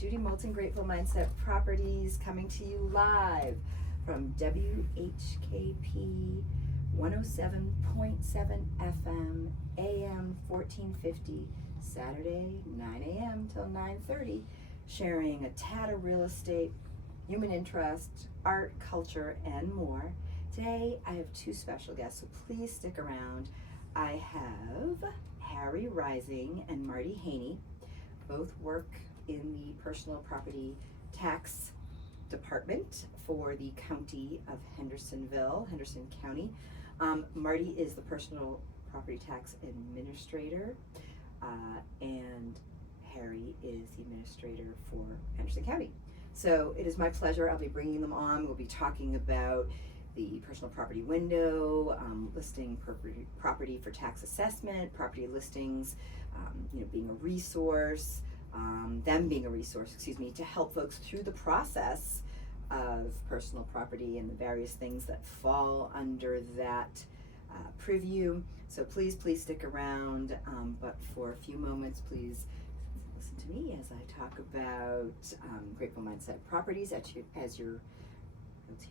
Judy Moulton, Grateful Mindset Properties, coming to you live from WHKP 107.7 FM, AM 1450, Saturday 9 a.m. till 9:30, sharing a tad of real estate, human interest, art, culture, and more. Today I have two special guests, so please stick around. I have Harry Rising and Marty Haney. Both work in the personal property tax department for the county of Hendersonville, Henderson County. Marty is the personal property tax administrator, and Harry is the administrator for Henderson County. So it is my pleasure. I'll be bringing them on. We'll be talking about the personal property window, listing property for tax assessment, property listings, being a resource, them being a resource, to help folks through the process of personal property and the various things that fall under that preview. So please stick around, but for a few moments, please listen to me as I talk about Grateful Mindset Properties as your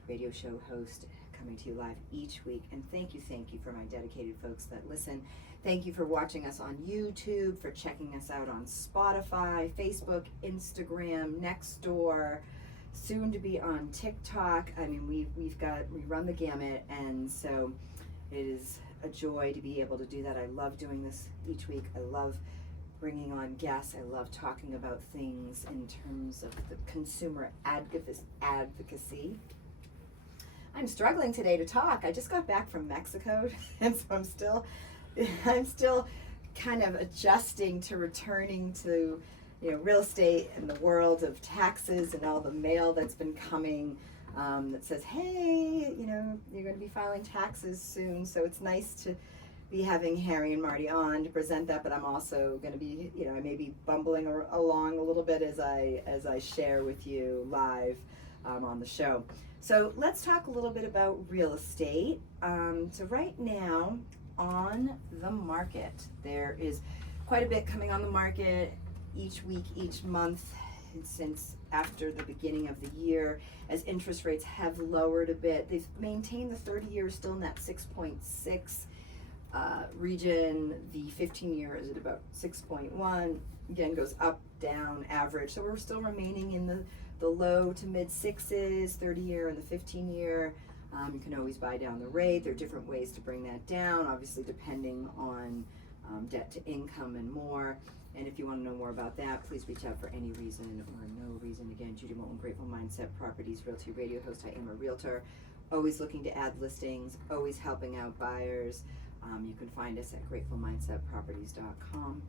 radio show host, coming to you live each week. And thank you for my dedicated folks that listen. Thank you for watching us on YouTube, for checking us out on Spotify, Facebook, Instagram, Nextdoor, soon to be on TikTok. I mean, we run the gamut, and so it is a joy to be able to do that. I love doing this each week. I love bringing on guests. I love talking about things in terms of the consumer advocacy. I'm struggling today to talk. I just got back from Mexico, and so I'm still kind of adjusting to returning to real estate and the world of taxes and all the mail that's been coming that says, hey, you're going to be filing taxes soon. So it's nice to be having Harry and Marty on to present that, but I'm also going to be, I may be bumbling along a little bit as I share with you live on the show. So let's talk a little bit about real estate. So right now on the market, there is quite a bit coming on the market each week, each month, since after the beginning of the year, as interest rates have lowered a bit. They've maintained the 30-year still in that 6.6 region. The 15-year is at about 6.1. Again, goes up, down, average. So we're still remaining in the low to mid sixes, 30-year and the 15-year. You can always buy down the rate. There are different ways to bring that down, obviously depending on debt to income and more. And if you want to know more about that, please reach out for any reason or no reason. Again, Judy Moulton, Grateful Mindset Properties Realty Radio host. I am a realtor, always looking to add listings, always helping out buyers. You can find us at gratefulmindsetproperties.com.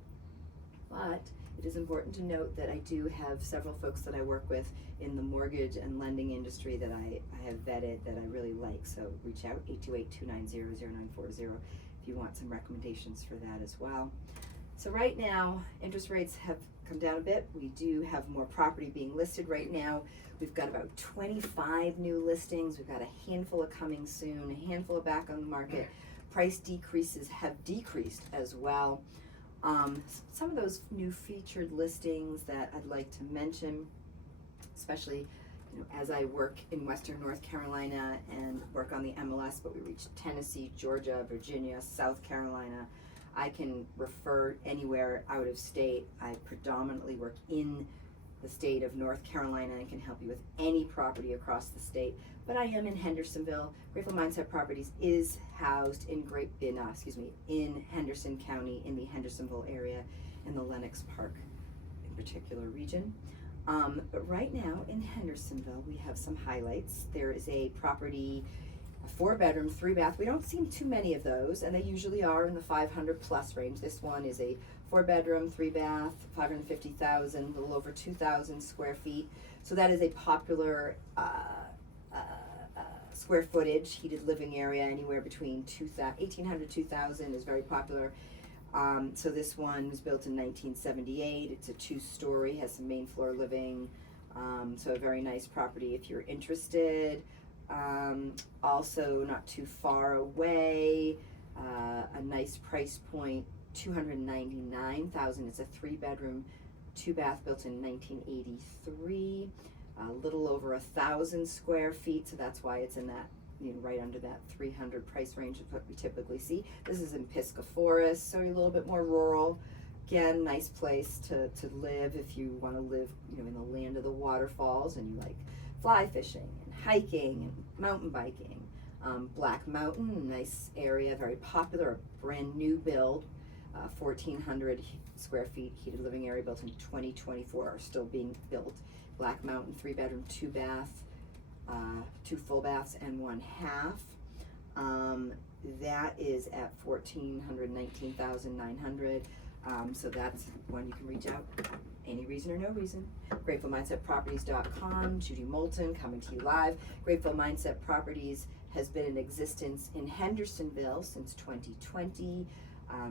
But it is important to note that I do have several folks that I work with in the mortgage and lending industry that I have vetted that I really like. So reach out, 828-290-0940, if you want some recommendations for that as well. So right now, interest rates have come down a bit. We do have more property being listed right now. We've got about 25 new listings. We've got a handful of coming soon, a handful of back on the market. Price decreases have decreased as well. Some of those new featured listings that I'd like to mention, especially as I work in Western North Carolina and work on the MLS, but we reach Tennessee, Georgia, Virginia, South Carolina. I can refer anywhere out of state. I predominantly work in the state of North Carolina and can help you with any property across the state. But I am in Hendersonville. Grateful Mindset Properties is housed in Henderson County, in the Hendersonville area, in the Lenox Park in particular region. But right now in Hendersonville, we have some highlights. There is a property, a 4-bedroom, 3-bath. We don't see too many of those, and they usually are in the 500 plus range. This one is a 4-bedroom, 3-bath, 550,000, a little over 2,000 square feet. So that is a popular square footage heated living area. Anywhere between 1,800 to 2,000 is very popular. So this one was built in 1978. It's a 2-story, has some main floor living. So a very nice property if you're interested. Also not too far away, a nice price point, $299,000. It's a 3-bedroom 2-bath built in 1983, a little over 1,000 square feet, so that's why it's in that, right under that 300 price range of what we typically see. This is in Pisgah Forest, so a little bit more rural. Again, nice place to live if you want to live, in the land of the waterfalls and you like fly fishing and hiking and mountain biking. Black Mountain, nice area, very popular, a brand new build, 1,400 square feet heated living area built in 2024, are still being built. Black Mountain, 3-bedroom, 2-bath, 2 full baths and 1 half. That is at $1,419,900. So that's one you can reach out, any reason or no reason. GratefulMindsetProperties.com, Judy Moulton coming to you live. Grateful Mindset Properties has been in existence in Hendersonville since 2020.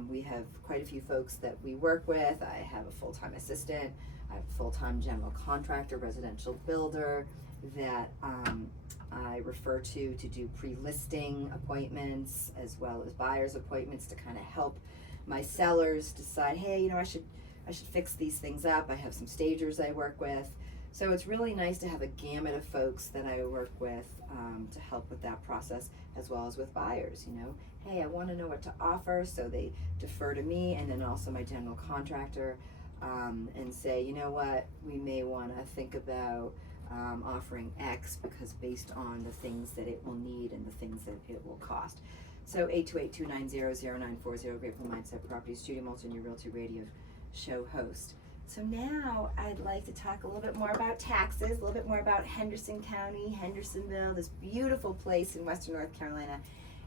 We have quite a few folks that we work with. I have a full-time assistant, I have a full-time general contractor, residential builder that I refer to do pre-listing appointments as well as buyers appointments to kind of help my sellers decide, hey, I should fix these things up. I have some stagers I work with. So it's really nice to have a gamut of folks that I work with to help with that process, as well as with buyers. Hey, I want to know what to offer, so they defer to me, and then also my general contractor, and say, you know what, we may want to think about offering X because based on the things that it will need and the things that it will cost. So 828-290-0940, Grateful Mindset Properties, Judy Moulton, your Realty Radio show host. So now I'd like to talk a little bit more about taxes, a little bit more about Henderson County, Hendersonville, this beautiful place in Western North Carolina.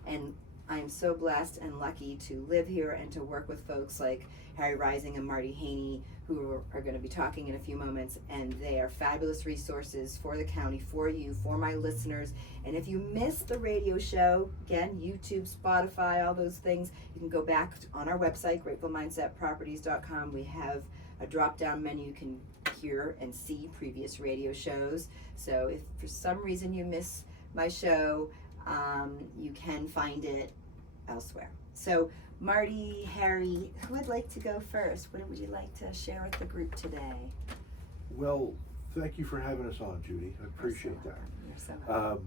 And I'm so blessed and lucky to live here and to work with folks like Harry Rising and Marty Haney, who are going to be talking in a few moments, and they are fabulous resources for the county, for you, for my listeners. And if you missed the radio show, again, YouTube, Spotify, all those things, you can go back on our website, gratefulmindsetproperties.com. We have a drop-down menu. You can hear and see previous radio shows. So if for some reason you miss my show, you can find it elsewhere. So Marty, Harry, who would like to go first? What would you like to share with the group today? Well, thank you for having us on, Judy. I appreciate that. You're so welcome.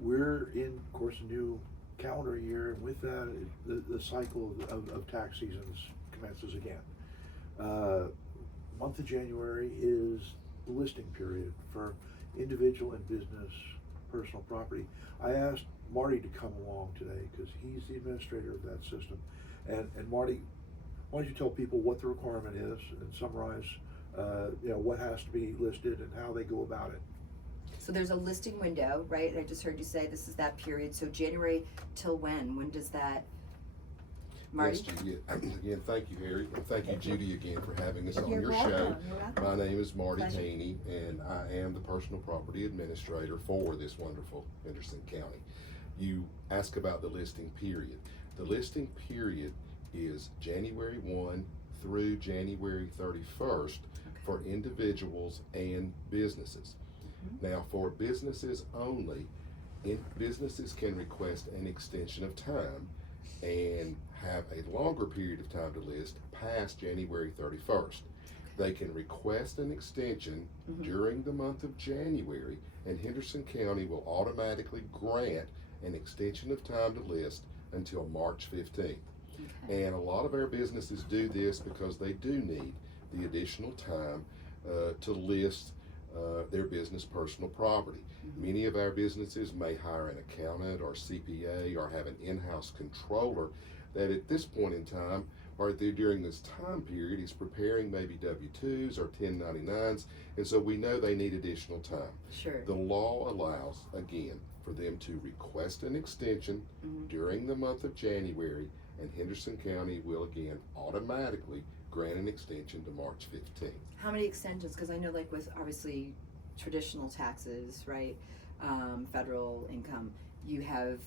We're in, of course, a new calendar year, and with that, the cycle of tax seasons commences again. Month of January is the listing period for individual and business personal property. I asked Marty to come along today because he's the administrator of that system. And Marty, why don't you tell people what the requirement is and summarize what has to be listed and how they go about it. So there's a listing window, right? I just heard you say this is that period. So January till when? When does that, Marty? Yes, Judy. Again, thank you, Harry, and thank you, Judy, again for having us on You're your welcome. show. You're welcome. My name is Marty Pleasure. Haney, and I am the personal property administrator for this wonderful Henderson County. You ask about the listing period. The listing period is January 1 through January 31st for individuals and businesses. Now, for businesses only, businesses can request an extension of time and have a longer period of time to list past January 31st. They can request an extension during the month of January, and Henderson County will automatically grant an extension of time to list until March 15th. And a lot of our businesses do this because they do need the additional time to list their business personal property. Many of our businesses may hire an accountant or CPA or have an in-house controller that at this point in time or during this time period is preparing maybe W-2s or 1099s, and so we know they need additional time. Sure. The law allows, again, for them to request an extension during the month of January, and Henderson County will again automatically grant an extension to March 15th. How many extensions? Because I know, like with obviously traditional taxes, right? Federal income, you have,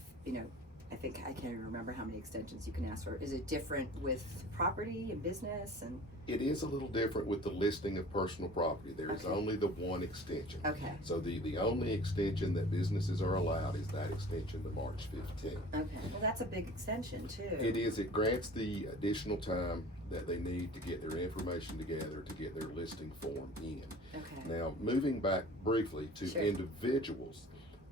I think I can't even remember how many extensions you can ask for. Is it different with property and business and? It is a little different with the listing of personal property. There is Okay. only the one extension. Okay. So the only extension that businesses are allowed is that extension to March 15th. Okay. Well, that's a big extension too. It is. It grants the additional time that they need to get their information together to get their listing form in. Okay. Now, moving back briefly to Sure. individuals,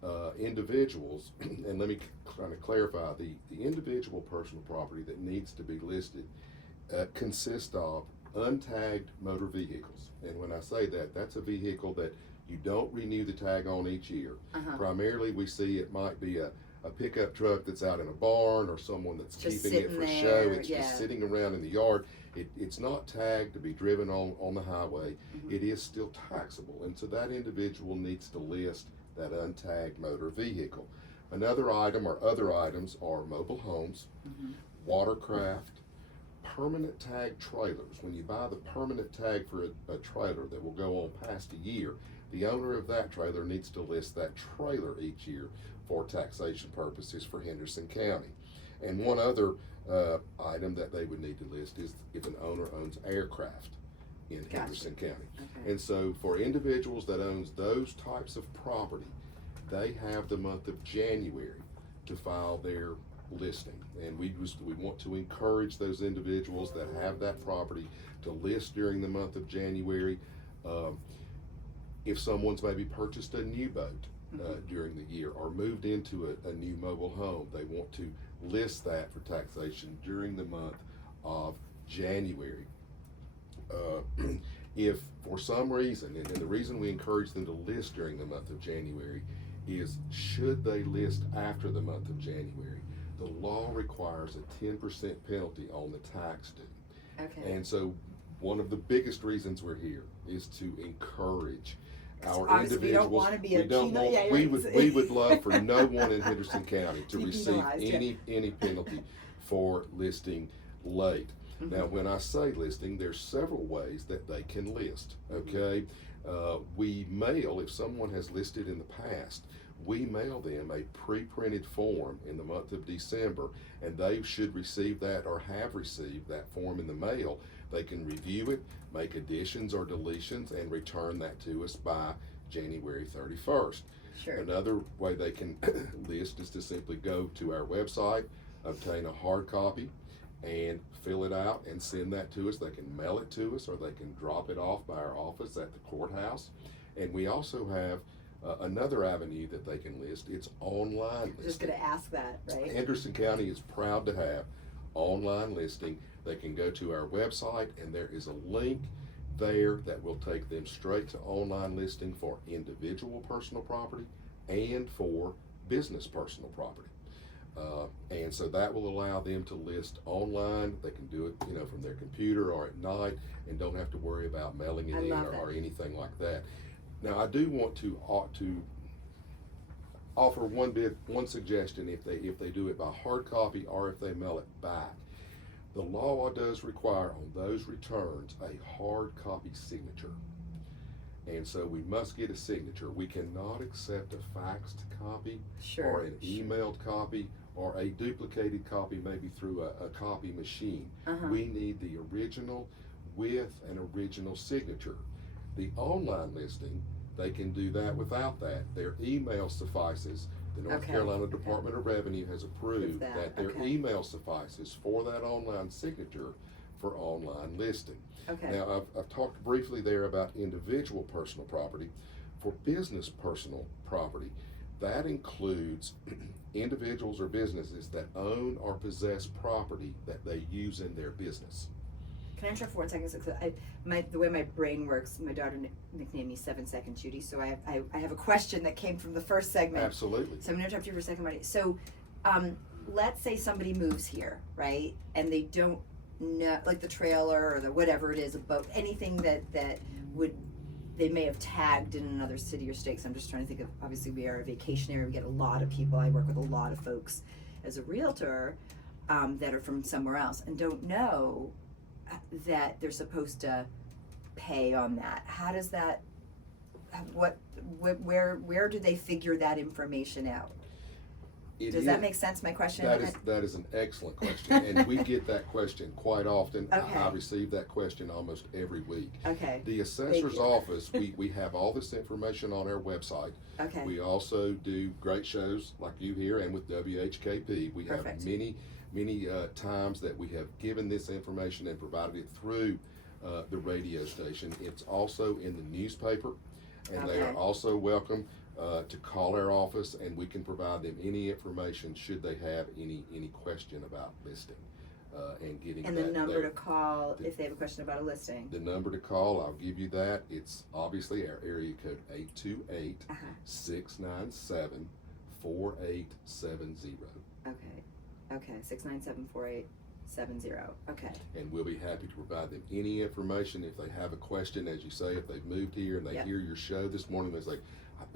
and let me kind of clarify, the individual personal property that needs to be listed consists of untagged motor vehicles. And when I say that, that's a vehicle that you don't renew the tag on each year. Uh-huh. Primarily, we see it might be a pickup truck that's out in a barn, or someone that's Just keeping it sitting for there, show. It's yeah. just sitting around in the yard. It's not tagged to be driven on the highway. Mhm. It is still taxable, and so that individual needs to list that untagged motor vehicle. Another item or other items are mobile homes, Mhm. watercraft, permanent tag trailers. When you buy the permanent tag for a trailer that will go on past a year, the owner of that trailer needs to list that trailer each year for taxation purposes for Henderson County. And one other item that they would need to list is if an owner owns aircraft in Gotcha. Henderson County. Okay. And so for individuals that owns those types of property, they have the month of January to file their listing. And we want to encourage those individuals that have that property to list during the month of January. If someone's maybe purchased a new boat during the year or moved into a new mobile home, they want to list that for taxation during the month of January. If for some reason, and the reason we encourage them to list during the month of January is should they list after the month of January, the law requires a 10% penalty on the tax due. Okay. And so one of the biggest reasons we're here is to encourage our Obviously, we individuals. don't want to be a we don't penal- want, yeah, we right. we would love for no one in Henderson County to Be receive penalized, yeah. any penalty for listing late. Mhm. Now, when I say listing, there's several ways that they can list, okay? We mail, if someone has listed in the past, we mail them a pre-printed form in the month of December, and they should receive that or have received that form in the mail. They can review it, make additions or deletions, and return that to us by January 31st. Sure. Another way they can list is to simply go to our website, obtain a hard copy, and fill it out and send that to us. They can mail it to us, or they can drop it off by our office at the courthouse. And we also have another avenue that they can list. It's online listing. Just going to ask that, right? Henderson County is proud to have online listing. They can go to our website, and there is a link there that will take them straight to online listing for individual personal property and for business personal property. And so that will allow them to list online. They can do it, from their computer or at night, and don't have to worry about mailing it I in love or it. anything like that. Now, I do want to offer one suggestion if they do it by hard copy or if they mail it back. The law does require on those returns a hard copy signature. And so we must get a signature. We cannot accept a faxed copy Sure. or an emailed copy or a duplicated copy maybe through a copy machine. Uh-huh. We need the original with an original signature. The online listing, they can do that without that. Their email suffices. The North Okay. Carolina Department of Revenue has approved that, their okay. email suffices for that online signature for online listing. Okay. Now, I've talked briefly there about individual personal property. For business personal property, that includes individuals or businesses that own or possess property that they use in their business. Can I interrupt for 1 second? So, the way my brain works, my daughter nicknamed me 7 Second Judy, so I have a question that came from the first segment. Absolutely. So I'm going to interrupt you for a second, Marty. So let's say somebody moves here, right? And they don't know, like the trailer or the whatever it is, a boat, anything that they may have tagged in another city or state. So I'm just trying to think of, obviously we are a vacation area. We get a lot of people. I work with a lot of folks as a realtor that are from somewhere else and don't know that they're supposed to pay on that. How does that, where do they figure that information out? Does that make sense, my question? That is an excellent question, and we get that question quite often. Okay. I receive that question almost every week. Okay. The assessor's office, we have all this information on our website. Okay. We also do great shows like you here and with WHKP. We Perfect. have many times that we have given this information and provided it through the radio station. It's also in the newspaper, and they are also welcome to call our office, and we can provide them any information should they have any question about listing and getting. And the number to call if they have a question about a listing. The number to call, I'll give you that. It's obviously our area code 828-697-4870. Okay, 697-4870. Okay. And we'll be happy to provide them any information if they have a question. As you say, if they've moved here and they hear your show this morning, they say,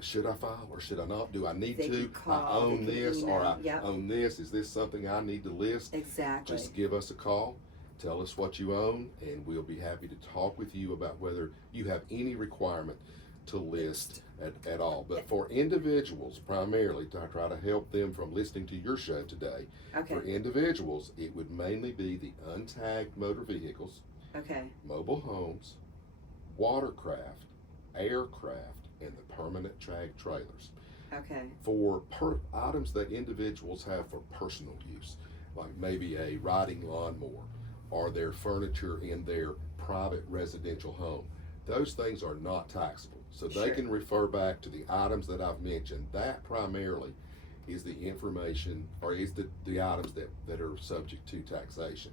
should I file or should I not? Do I need to? I own this or I own this. Is this something I need to list? Exactly. Just give us a call. Tell us what you own, and we'll be happy to talk with you about whether you have any requirement to list at all. But for individuals, primarily, to try to help them from listening to your show today, for individuals, it would mainly be the untagged motor vehicles, mobile homes, watercraft, aircraft, and the permanent track trailers. For items that individuals have for personal use, like maybe a riding lawnmower or their furniture in their private residential home, those things are not taxable. So they can refer back to the items that I've mentioned. That primarily is the information, or is the items that are subject to taxation.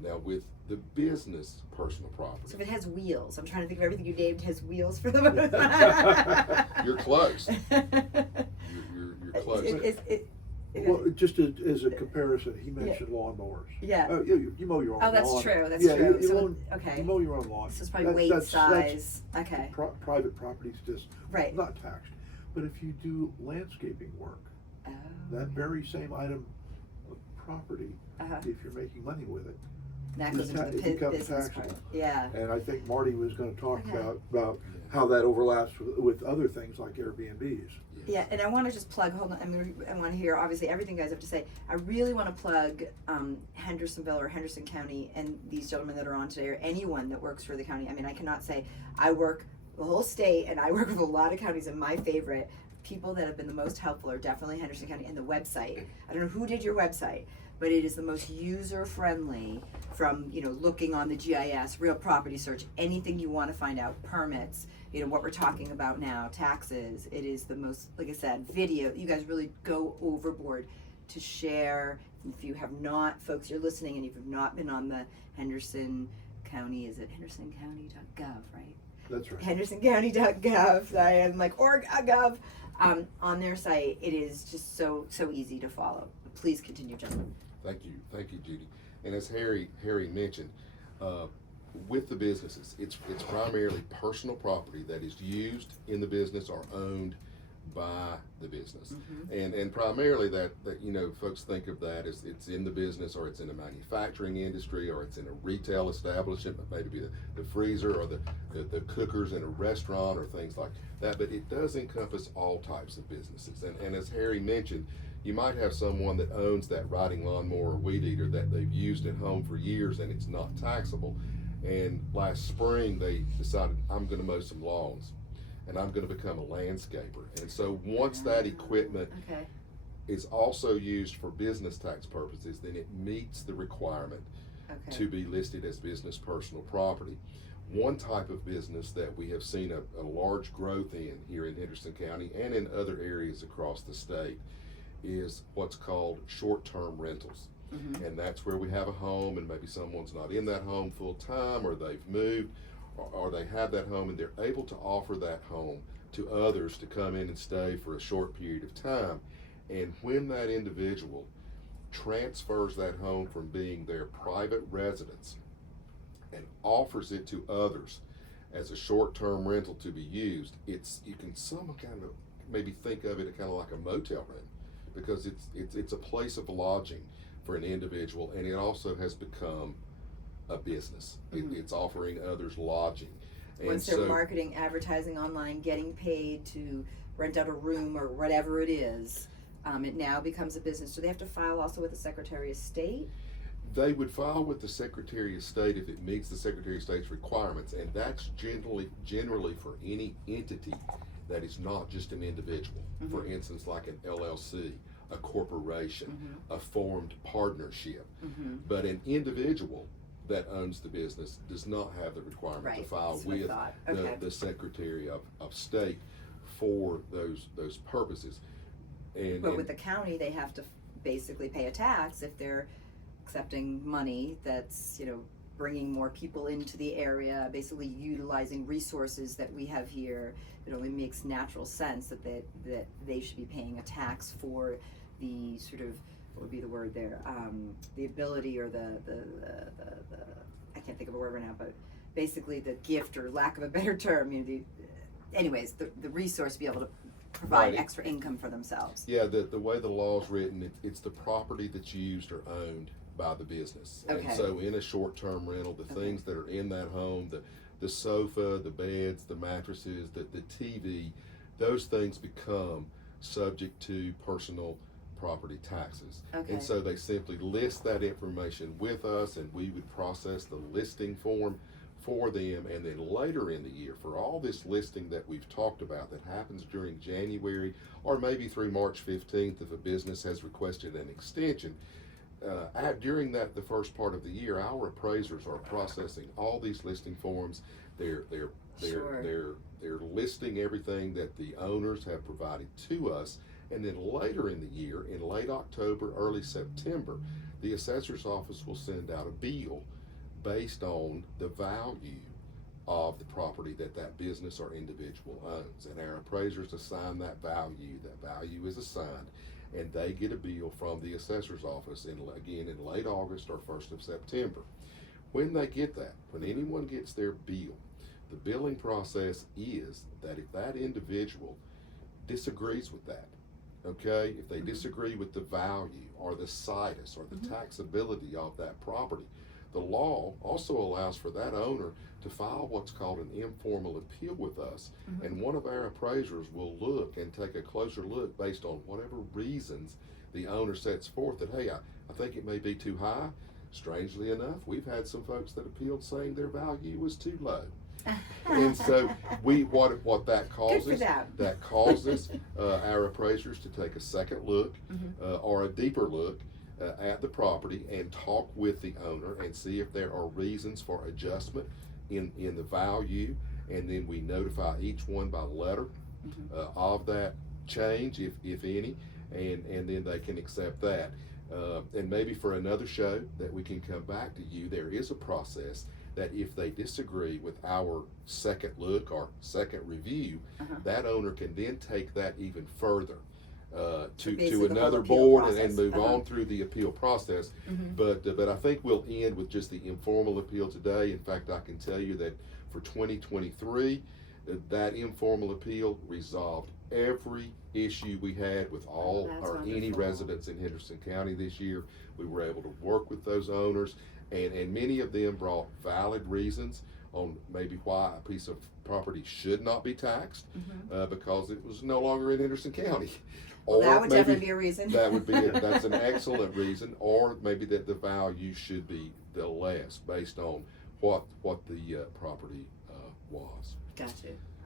Now with the business personal property. So if it has wheels, I'm trying to think of everything you named has wheels for the You're close. You're close. Well, just as a comparison, he mentioned lawnmowers. You mow your own lawn. Oh, that's true. That's true. You mow your own lawn. So it's probably weight, size. Private property is just not taxed. But if you do landscaping work, that very same item of property, if you're making money with it, that goes into the business part. And I think Marty was going to talk about how that overlaps with other things like Airbnbs. Yeah, and I want to just plug, hold on, I want to hear obviously everything you guys have to say. I really want to plug Hendersonville or Henderson County and these gentlemen that are on today, or anyone that works for the county. I mean, I cannot say, I work the whole state and I work with a lot of counties, and my favorite people that have been the most helpful are definitely Henderson County and the website. I don't know who did your website, but it is the most user-friendly, from, looking on the GIS, real property search, anything you want to find out, permits, what we're talking about now, taxes. It is the most, like I said, video. You guys really go overboard to share. If you have not, folks, you're listening, and if you've not been on the Henderson County, is it hendersoncounty.gov, right? That's right. hendersoncounty.gov. I am like org.gov. On their site, it is just so easy to follow. Please continue, gentlemen. Thank you, Judy. And as Harry mentioned, with the businesses, it's primarily personal property that is used in the business or owned by the business. And primarily that folks think of that as it's in the business, or it's in the manufacturing industry, or it's in a retail establishment, maybe the freezer or the cookers in a restaurant or things like that. But it does encompass all types of businesses. And as Harry mentioned, you might have someone that owns that riding lawnmower or weed eater that they've used at home for years, and it's not taxable. And last spring they decided, I'm going to mow some lawns, and I'm going to become a landscaper. And so once that equipment is also used for business tax purposes, then it meets the requirement to be listed as business personal property. One type of business that we have seen a large growth in here in Henderson County and in other areas across the state is what's called short-term rentals. And that's where we have a home, and maybe someone's not in that home full time, or they've moved, or they have that home and they're able to offer that home to others to come in and stay for a short period of time. And when that individual transfers that home from being their private residence and offers it to others as a short-term rental to be used, you can somewhat kind of maybe think of it kind of like a motel room, because it's a place of lodging for an individual, and it also has become a business. It's offering others lodging. And once they're marketing, advertising online, getting paid to rent out a room or whatever it is, it now becomes a business. Do they have to file also with the Secretary of State? They would file with the Secretary of State if it meets the Secretary of State's requirements, and that's generally for any entity that is not just an individual. Mm-hmm. For instance, like an LLC, a corporation, Mm-hmm. a formed partnership. Mm-hmm. But an individual that owns the business does not have the requirement to Right, file that's what I with thought. Okay. the Secretary of State for those purposes. But with the county, they have to basically pay a tax if they're accepting money that's, bringing more people into the area, basically utilizing resources that we have here. It only makes natural sense that they should be paying a tax for the sort of, what would be the word there, the ability or the I can't think of a word right now, but basically the gift, or lack of a better term, the resource to be able to provide Right. extra income for themselves. Yeah, the way the law's written, it's the property that's used or owned by the business. Okay. And so in a short-term rental, the Okay. things that are in that home, the sofa, the beds, the mattresses, the TV, those things become subject to personal property taxes. Okay. And so they simply list that information with us, and we would process the listing form for them. And then later in the year, for all this listing that we've talked about that happens during January or maybe through March 15th if a business has requested an extension, during the first part of the year, our appraisers are processing all these listing forms. They're Sure. listing everything that the owners have provided to us, and then later in the year, in late October, early September, the assessor's office will send out a bill based on the value of the property that business or individual owns, and our appraisers assign that value. That value is assigned, and they get a bill from the assessor's office in late August or 1st of September. When they get that, when anyone gets their bill, the billing process is that if that individual disagrees with that, okay, if they disagree with the value or the situs or the taxability of that property, the law also allows for that owner to file what's called an informal appeal with us. And one of our appraisers will look and take a closer look based on whatever reasons the owner sets forth that, hey, I think it may be too high. Strangely enough, we've had some folks that appealed saying their value was too low. And so what that causes, Good for them. that causes our appraisers to take a second look or a deeper look at the property and talk with the owner and see if there are reasons for adjustment in the value, and then we notify each one by letter of that change, if any, and then they can accept that. And maybe for another show that we can come back to you, there is a process that if they disagree with our second look or second review, that owner can then take that even further basically to the whole another appeal board and process. move on through the appeal process. But I think we'll end with just the informal appeal today. In fact, I can tell you that for 2023, that informal appeal resolved every issue we had with all That's or any wonderful. residents in Henderson County this year. We were able to work with those owners, and many of them brought valid reasons on maybe why a piece of property should not be taxed because it was no longer in Henderson County. Well, that would maybe definitely be a reason. That would be that's an excellent reason, or maybe that the value should be the less based on what the property was. Gotcha.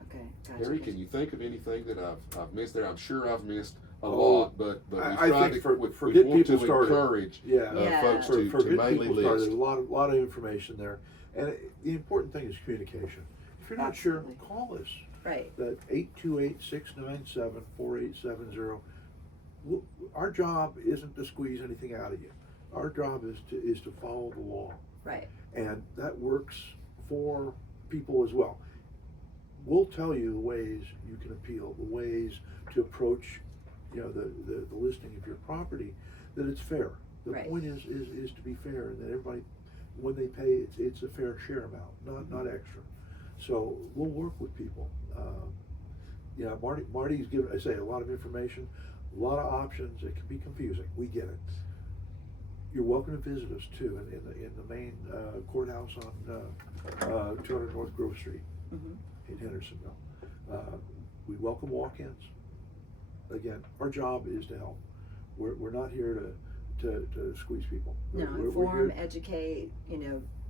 Okay. Gotcha. Harry, can you think of anything that I've missed there? I'm sure I've missed a lot, but we I tried think to for we get want people to started. encourage Yeah. folks For to good mainly people started, list. there's a lot of information there, and the important thing is communication. If you're not sure, Absolutely. call us. Right. That 828-697-4870. Our job isn't to squeeze anything out of you. Our job is to follow the law, Right. and that works for people as well. We'll tell you the ways you can appeal, the ways to approach, the listing of your property, that it's fair. The Right. point is to be fair, and that everybody, when they pay, it's a fair share amount, not extra. So we'll work with people. Marty's given, I say, a lot of information, a lot of options. It can be confusing. We get it. You're welcome to visit us too in the main courthouse on 200 North Grove Street in Hendersonville. We welcome walk-ins. Again, our job is to help. we're not here to squeeze people. No, We're inform, here- educate,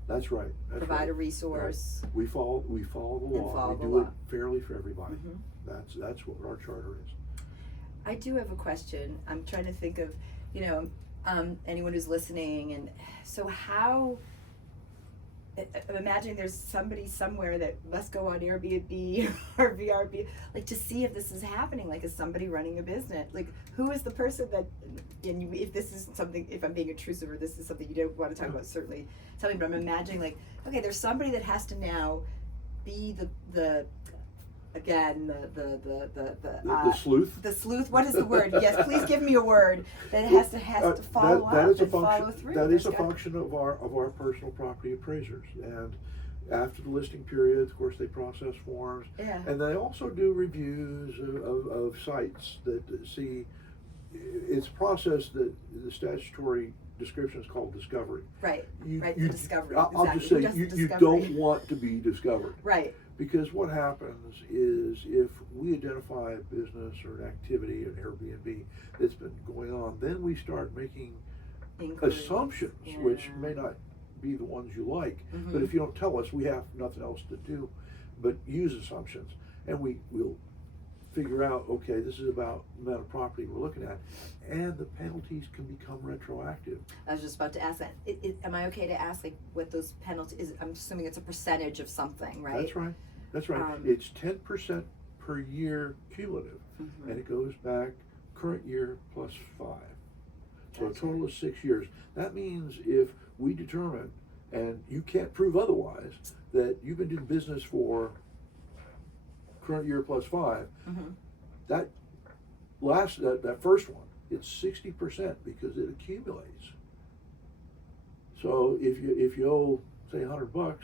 That's right. That's provide right. a resource. Right. We follow the law. follow We the do law. it fairly for everybody. Mhm. That's what our charter is. I do have a question. I'm trying to think of, anyone who's listening, and so how. I'm imagining there's somebody somewhere that must go on Airbnb or VRB, like to see if this is happening. Like, is somebody running a business? Like, who is the person that? And if this is something, if I'm being intrusive or this is something you don't want to talk about, certainly tell me. But I'm imagining, like, okay, there's somebody that has to now be the sleuth. The sleuth. What is the word? Yes, please give me a word that has to follow up and follow through. That is a function of our personal property appraisers. And after the listing period, of course, they process forms, Yeah. and they also do reviews of sites that see. It's a process that the statutory description is called discovery. Right. The discovery. I'll exactly. just Who say does the you discovery? don't want to be discovered. Right. Because what happens is if we identify a business or an activity, an Airbnb that's been going on, then we start making Inquiries. assumptions, Yeah. which may not be the ones you like. Mhm. But if you don't tell us, we have nothing else to do but use assumptions. And we'll figure out, okay, this is about the amount of property we're looking at. And the penalties can become retroactive. I was just about to ask that. Am I okay to ask, like, what those penalties is? I'm assuming it's a percentage of something, right? That's right. That's right. It's 10% per year cumulative. Mhm. And it goes back current year plus 5. So Gotcha. a total of 6 years. That means if we determine, and you can't prove otherwise, that you've been doing business for current year plus 5, Mhm. that first one, it's 60% because it accumulates. So if you owe, say, $100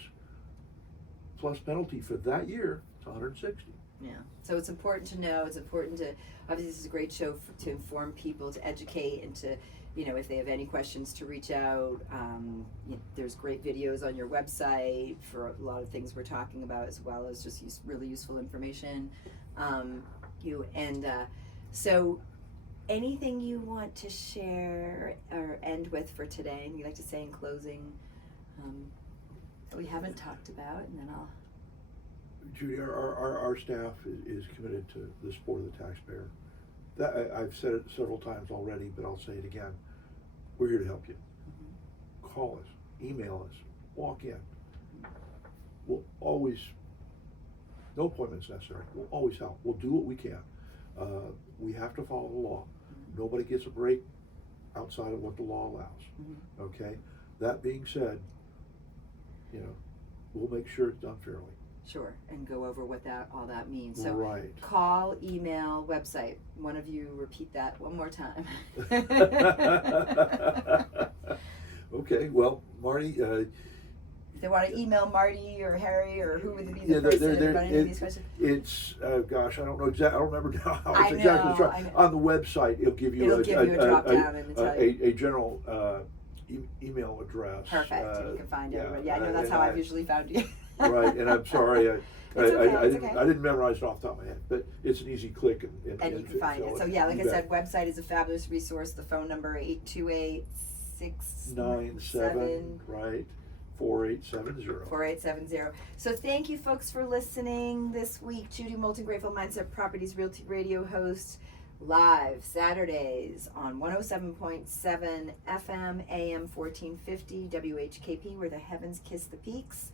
plus penalty for that year, it's 160. Yeah. So it's important to know. It's important to. Obviously, this is a great show to inform people, to educate, and to, if they have any questions, to reach out. There's great videos on your website for a lot of things we're talking about, as well as just really useful information. So anything you want to share or end with for today, and you'd like to say in closing, that we haven't talked about, and then I'll. Judy, our staff is committed to the support of the taxpayer. That I've said it several times already, but I'll say it again. We're here to help you. Mm-hmm. Call us, email us, walk in. We'll always, no appointments necessary. We'll always help. We'll do what we can. We have to follow the law. Mm-hmm. Nobody gets a break outside of what the law allows. Mm-hmm. Okay? That being said, we'll make sure it's done fairly. Sure, and go over what all that means. So Right. Call, email, website. One of you repeat that one more time. Okay, well, Marty, If they want to email Marty or Harry or who would be the person to run into these questions? It's gosh, I don't know exactly. I don't remember now how I it's exactly know. described. On the website, it'll give you a drop down and tell you. a general email address. Perfect. You can find everybody. yeah, I know that's how I've usually found you. Right, and I'm sorry, It's okay. I didn't memorize it off the top of my head, but it's an easy click and you can find it. So yeah, like I said, website is a fabulous resource. The phone number 828-697 right, 4870. 4870. So thank you folks for listening this week. Judy Moulton, Grateful Mindset Properties Realty Radio host, live Saturdays on 107.7 FM, AM 1450, WHKP, where the heavens kiss the peaks.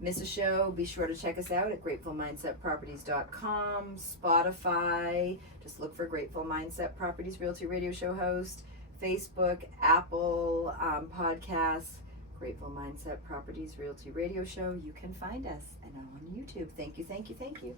Miss a show, be sure to check us out at gratefulmindsetproperties.com, Spotify, just look for Grateful Mindset Properties Realty Radio Show host, Facebook, Apple Podcasts, Grateful Mindset Properties Realty Radio Show. You can find us, and on YouTube. Thank you, thank you, thank you.